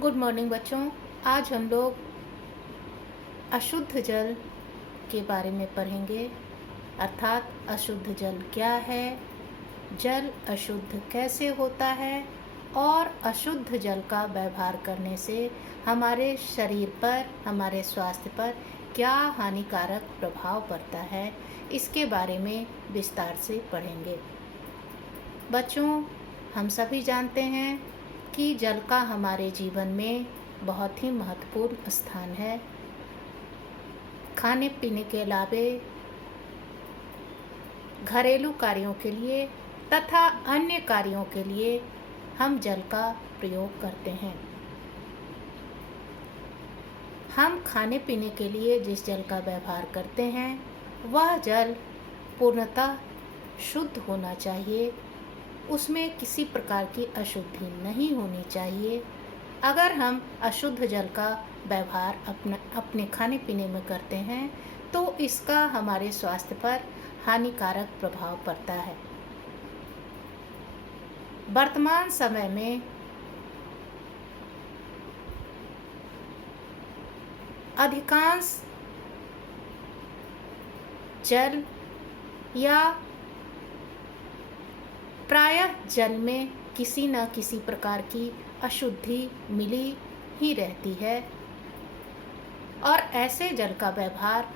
Good morning बच्चों। आज हम लोग अशुद्ध जल के बारे में पढ़ेंगे, अर्थात अशुद्ध जल क्या है, जल अशुद्ध कैसे होता है और अशुद्ध जल का व्यवहार करने से हमारे शरीर पर, हमारे स्वास्थ्य पर क्या हानिकारक प्रभाव पड़ता है, इसके बारे में विस्तार से पढ़ेंगे। बच्चों, हम सभी जानते हैं कि जल का हमारे जीवन में बहुत ही महत्वपूर्ण स्थान है। खाने पीने के अलावे घरेलू कार्यों के लिए तथा अन्य कार्यों के लिए हम जल का प्रयोग करते हैं। हम खाने पीने के लिए जिस जल का व्यवहार करते हैं वह जल पूर्णतः शुद्ध होना चाहिए, उसमें किसी प्रकार की अशुद्धि नहीं होनी चाहिए। अगर हम अशुद्ध जल का व्यवहार अपने खाने पीने में करते हैं तो इसका हमारे स्वास्थ्य पर हानिकारक प्रभाव पड़ता है। वर्तमान समय में अधिकांश जल या प्रायः जल में किसी न किसी प्रकार की अशुद्धि मिली ही रहती है और ऐसे जल का व्यवहार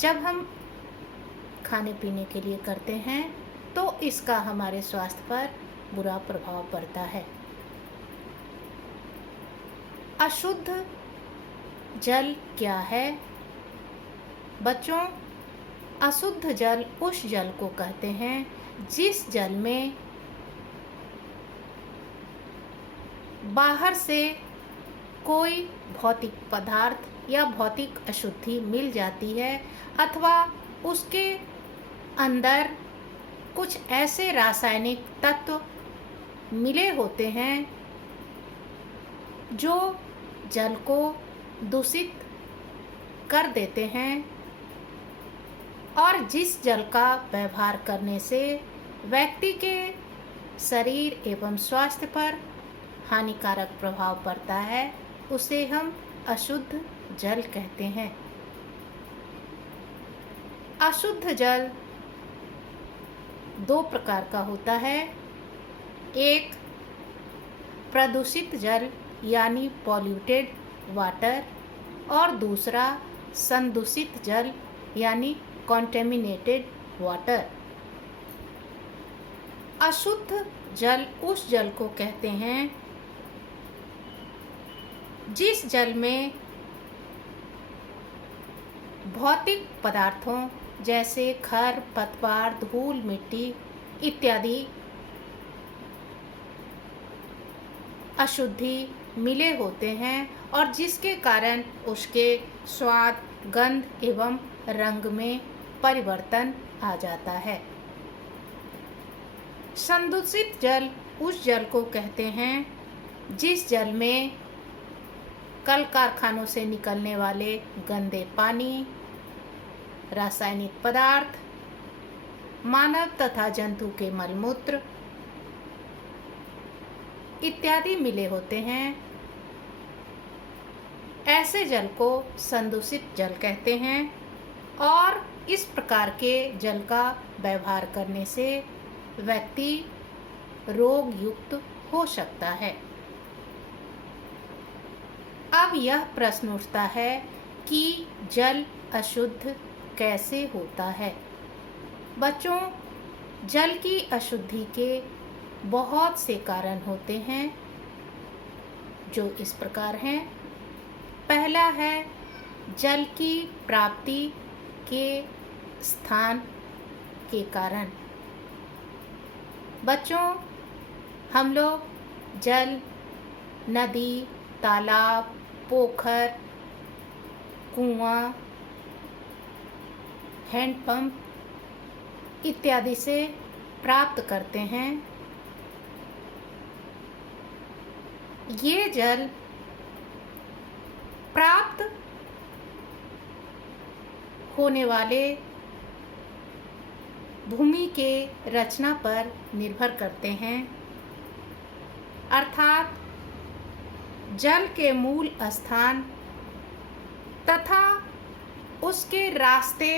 जब हम खाने पीने के लिए करते हैं तो इसका हमारे स्वास्थ्य पर बुरा प्रभाव पड़ता है। अशुद्ध जल क्या है? बच्चों, अशुद्ध जल उस जल को कहते हैं जिस जल में बाहर से कोई भौतिक पदार्थ या भौतिक अशुद्धि मिल जाती है अथवा उसके अंदर कुछ ऐसे रासायनिक तत्व मिले होते हैं जो जल को दूषित कर देते हैं और जिस जल का व्यवहार करने से व्यक्ति के शरीर एवं स्वास्थ्य पर हानिकारक प्रभाव पड़ता है, उसे हम अशुद्ध जल कहते हैं। अशुद्ध जल दो प्रकार का होता है, एक प्रदूषित जल यानी पॉल्यूटेड वाटर और दूसरा संदूषित जल यानी कॉन्टेमिनेटेड वाटर। अशुद्ध जल उस जल को कहते हैं जिस जल में भौतिक पदार्थों जैसे खर पतवार, धूल, मिट्टी इत्यादि अशुद्धि मिले होते हैं और जिसके कारण उसके स्वाद, गंध एवं रंग में परिवर्तन आ जाता है। संदूषित जल उस जल को कहते हैं जिस जल में कल कारखानों से निकलने वाले गंदे पानी, रासायनिक पदार्थ, मानव तथा जंतु के मलमूत्र इत्यादि मिले होते हैं। ऐसे जल को संदूषित जल कहते हैं और इस प्रकार के जल का व्यवहार करने से व्यक्ति रोग युक्त हो सकता है। अब यह प्रश्न उठता है कि जल अशुद्ध कैसे होता है? बच्चों, जल की अशुद्धि के बहुत से कारण होते हैं जो इस प्रकार हैं। पहला है जल की प्राप्ति के स्थान के कारण। बच्चों, हम लोग जल नदी, तालाब, पोखर, कुआं, हैंडपंप इत्यादि से प्राप्त करते हैं। ये जल प्राप्त होने वाले भूमि के रचना पर निर्भर करते हैं, अर्थात जल के मूल स्थान तथा उसके रास्ते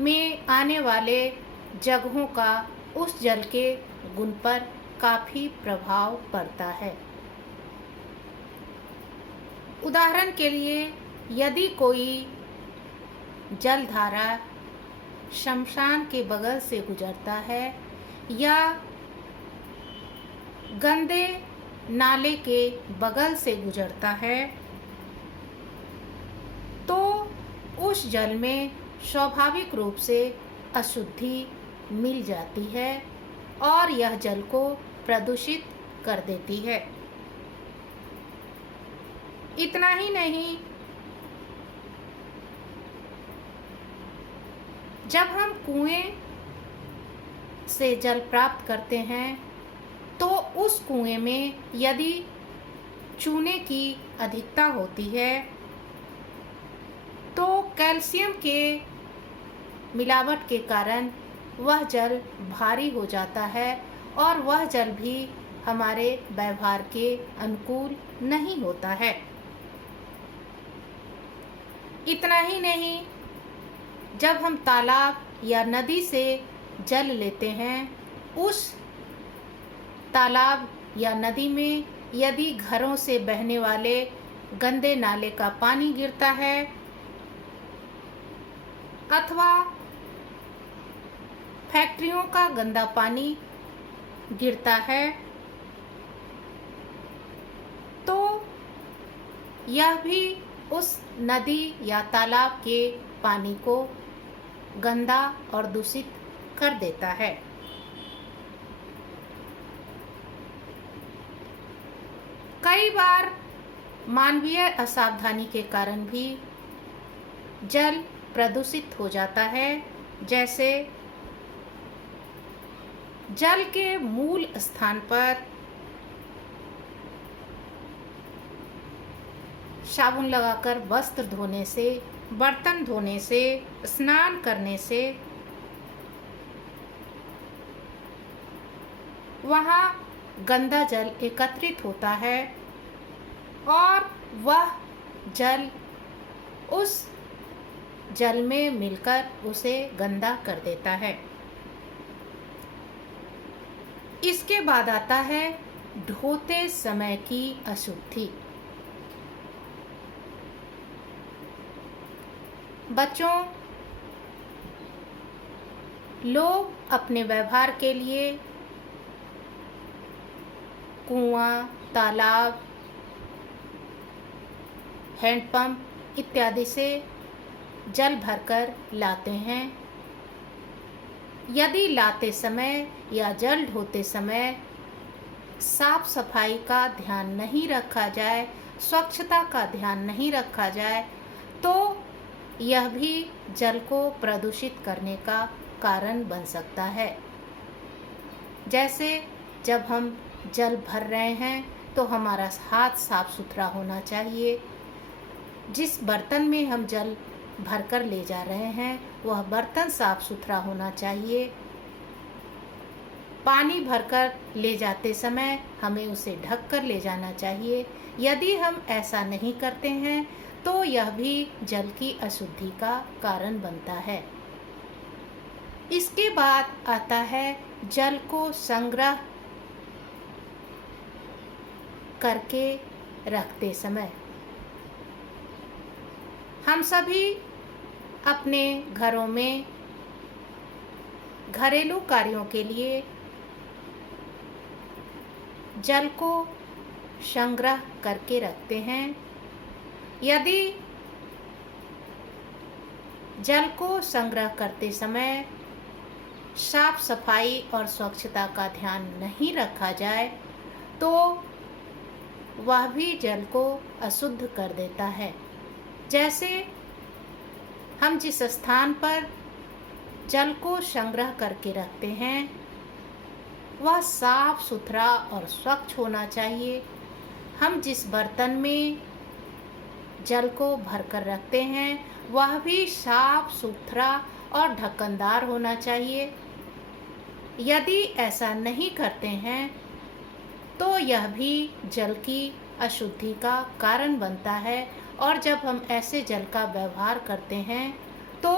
में आने वाले जगहों का उस जल के गुण पर काफी प्रभाव पड़ता है। उदाहरण के लिए, यदि कोई जलधारा शमशान के बगल से गुजरता है या गंदे नाले के बगल से गुजरता है, तो उस जल में स्वाभाविक रूप से अशुद्धि मिल जाती है और यह जल को प्रदूषित कर देती है। इतना ही नहीं, जब हम कुएं से जल प्राप्त करते हैं तो उस कुएं में यदि चूने की अधिकता होती है तो कैल्शियम के मिलावट के कारण वह जल भारी हो जाता है और वह जल भी हमारे व्यवहार के अनुकूल नहीं होता है। इतना ही नहीं, जब हम तालाब या नदी से जल लेते हैं, उस तालाब या नदी में यदि घरों से बहने वाले गंदे नाले का पानी गिरता है अथवा फैक्ट्रियों का गंदा पानी गिरता है, तो यह भी उस नदी या तालाब के पानी को गंदा और दूषित कर देता है। कई बार मानवीय असावधानी के कारण भी जल प्रदूषित हो जाता है, जैसे जल के मूल स्थान पर साबुन लगाकर वस्त्र धोने से, बर्तन धोने से, स्नान करने से वहाँ गंदा जल एकत्रित होता है और वह जल उस जल में मिलकर उसे गंदा कर देता है। इसके बाद आता है धोते समय की अशुद्धि। बच्चों, लोग अपने व्यवहार के लिए कुआं, तालाब, हैंडपंप इत्यादि से जल भरकर लाते हैं। यदि लाते समय या जल ढोते समय साफ सफाई का ध्यान नहीं रखा जाए, स्वच्छता का ध्यान नहीं रखा जाए, तो यह भी जल को प्रदूषित करने का कारण बन सकता है। जैसे जब हम जल भर रहे हैं तो हमारा हाथ साफ सुथरा होना चाहिए। जिस बर्तन में हम जल भरकर ले जा रहे हैं वह बर्तन साफ सुथरा होना चाहिए। पानी भरकर ले जाते समय हमें उसे ढक कर ले जाना चाहिए। यदि हम ऐसा नहीं करते हैं तो यह भी जल की अशुद्धि का कारण बनता है। इसके बाद आता है जल को संग्रह करके रखते समय। हम सभी अपने घरों में घरेलू कार्यों के लिए जल को संग्रह करके रखते हैं। यदि जल को संग्रह करते समय साफ सफाई और स्वच्छता का ध्यान नहीं रखा जाए तो वह भी जल को अशुद्ध कर देता है। जैसे हम जिस स्थान पर जल को संग्रह करके रखते हैं वह साफ सुथरा और स्वच्छ होना चाहिए। हम जिस बर्तन में जल को भरकर रखते हैं वह भी साफ सुथरा और ढक्कनदार होना चाहिए। यदि ऐसा नहीं करते हैं तो यह भी जल की अशुद्धि का कारण बनता है, और जब हम ऐसे जल का व्यवहार करते हैं तो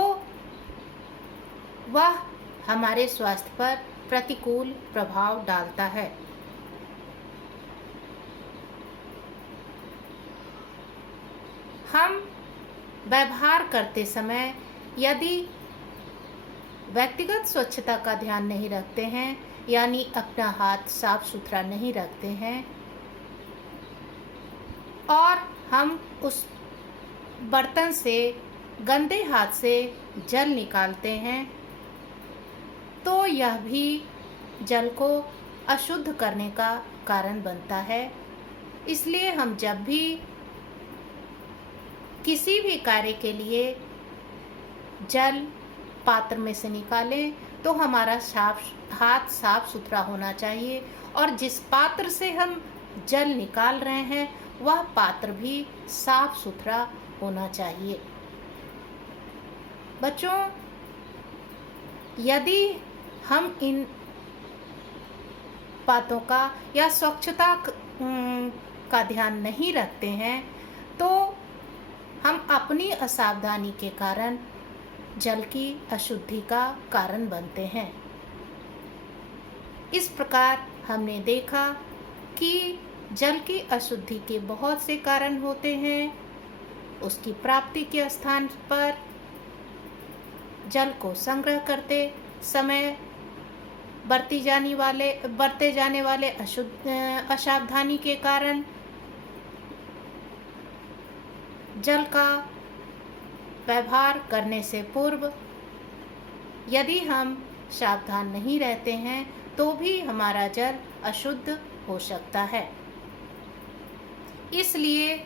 वह हमारे स्वास्थ्य पर प्रतिकूल प्रभाव डालता है। हम व्यवहार करते समय यदि व्यक्तिगत स्वच्छता का ध्यान नहीं रखते हैं, यानी अपना हाथ साफ सुथरा नहीं रखते हैं, और हम उस बर्तन से गंदे हाथ से जल निकालते हैं, तो यह भी जल को अशुद्ध करने का कारण बनता है। इसलिए हम जब भी किसी भी कार्य के लिए जल पात्र में से निकालें तो हमारा हाथ साफ सुथरा होना चाहिए, और जिस पात्र से हम जल निकाल रहे हैं वह पात्र भी साफ सुथरा होना चाहिए। बच्चों, यदि हम इन बातों का या स्वच्छता का ध्यान नहीं रखते हैं तो हम अपनी असावधानी के कारण जल की अशुद्धि का कारण बनते हैं। इस प्रकार हमने देखा कि जल की अशुद्धि के बहुत से कारण होते हैं। उसकी प्राप्ति के स्थान पर जल को संग्रह करते समय बरते जाने वाले असावधानी के कारण जल का व्यवहार करने से पूर्व यदि हम सावधान नहीं रहते हैं तो भी हमारा जल अशुद्ध हो सकता है। इसलिए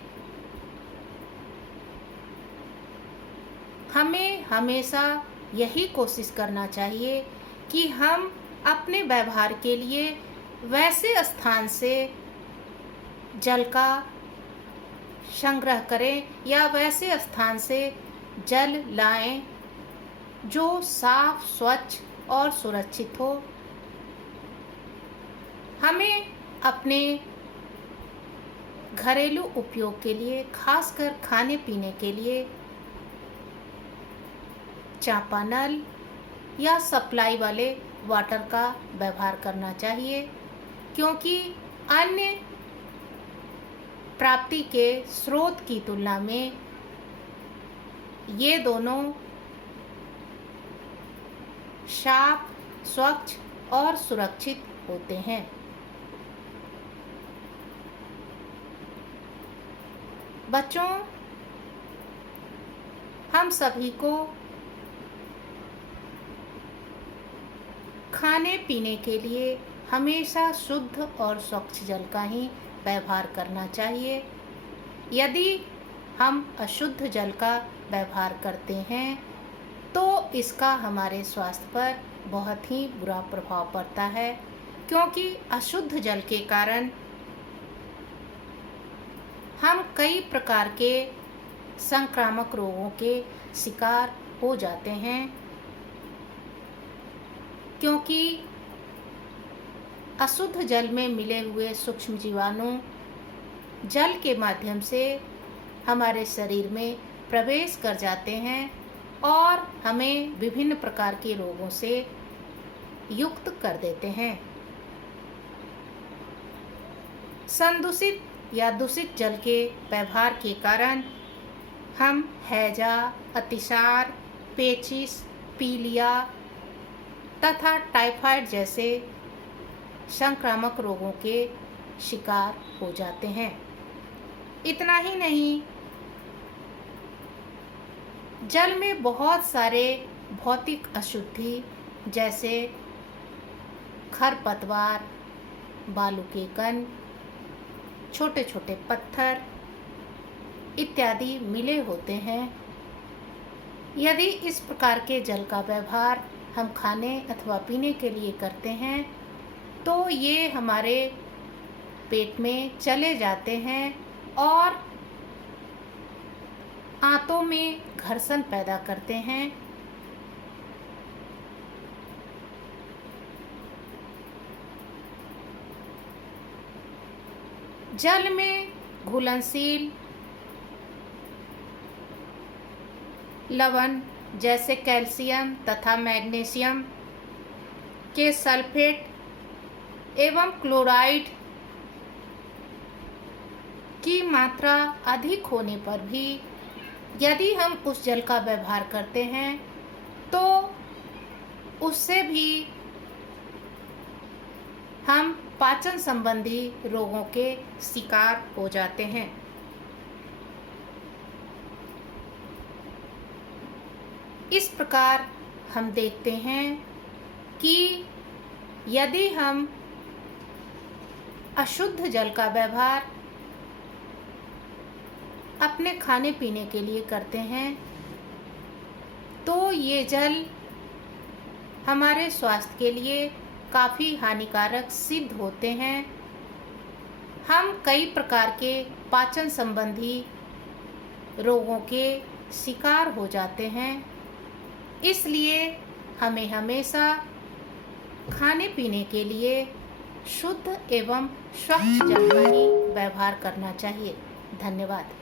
हमें हमेशा यही कोशिश करना चाहिए कि हम अपने व्यवहार के लिए वैसे स्थान से जल का संग्रह करें या वैसे स्थान से जल लाएं जो साफ, स्वच्छ और सुरक्षित हो। हमें अपने घरेलू उपयोग के लिए, खासकर खाने पीने के लिए, चापानल या सप्लाई वाले वाटर का व्यवहार करना चाहिए, क्योंकि अन्य प्राप्ति के स्रोत की तुलना में ये दोनों साफ, स्वच्छ और सुरक्षित होते हैं। बच्चों, हम सभी को खाने पीने के लिए हमेशा शुद्ध और स्वच्छ जल का ही व्यवहार करना चाहिए। यदि हम अशुद्ध जल का व्यवहार करते हैं तो इसका हमारे स्वास्थ्य पर बहुत ही बुरा प्रभाव पड़ता है, क्योंकि अशुद्ध जल के कारण हम कई प्रकार के संक्रामक रोगों के शिकार हो जाते हैं, क्योंकि अशुद्ध जल में मिले हुए सूक्ष्म जीवाणु जल के माध्यम से हमारे शरीर में प्रवेश कर जाते हैं और हमें विभिन्न प्रकार के रोगों से युक्त कर देते हैं। संदूषित या दूषित जल के व्यवहार के कारण हम हैजा, अतिसार, पेचिश, पीलिया तथा टाइफाइड जैसे संक्रामक रोगों के शिकार हो जाते हैं। इतना ही नहीं, जल में बहुत सारे भौतिक अशुद्धि जैसे खरपतवार, बालू के कण, छोटे छोटे पत्थर इत्यादि मिले होते हैं। यदि इस प्रकार के जल का व्यवहार हम खाने अथवा पीने के लिए करते हैं तो ये हमारे पेट में चले जाते हैं और आंतों में घर्षण पैदा करते हैं। जल में घुलनशील लवण जैसे कैल्शियम तथा मैग्नीशियम के सल्फेट एवं क्लोराइड की मात्रा अधिक होने पर भी यदि हम उस जल का व्यवहार करते हैं तो उससे भी हम पाचन संबंधी रोगों के शिकार हो जाते हैं। इस प्रकार हम देखते हैं कि यदि हम अशुद्ध जल का व्यवहार अपने खाने पीने के लिए करते हैं तो ये जल हमारे स्वास्थ्य के लिए काफ़ी हानिकारक सिद्ध होते हैं। हम कई प्रकार के पाचन संबंधी रोगों के शिकार हो जाते हैं। इसलिए हमें हमेशा खाने पीने के लिए शुद्ध एवं स्वच्छ जल का ही व्यवहार करना चाहिए। धन्यवाद।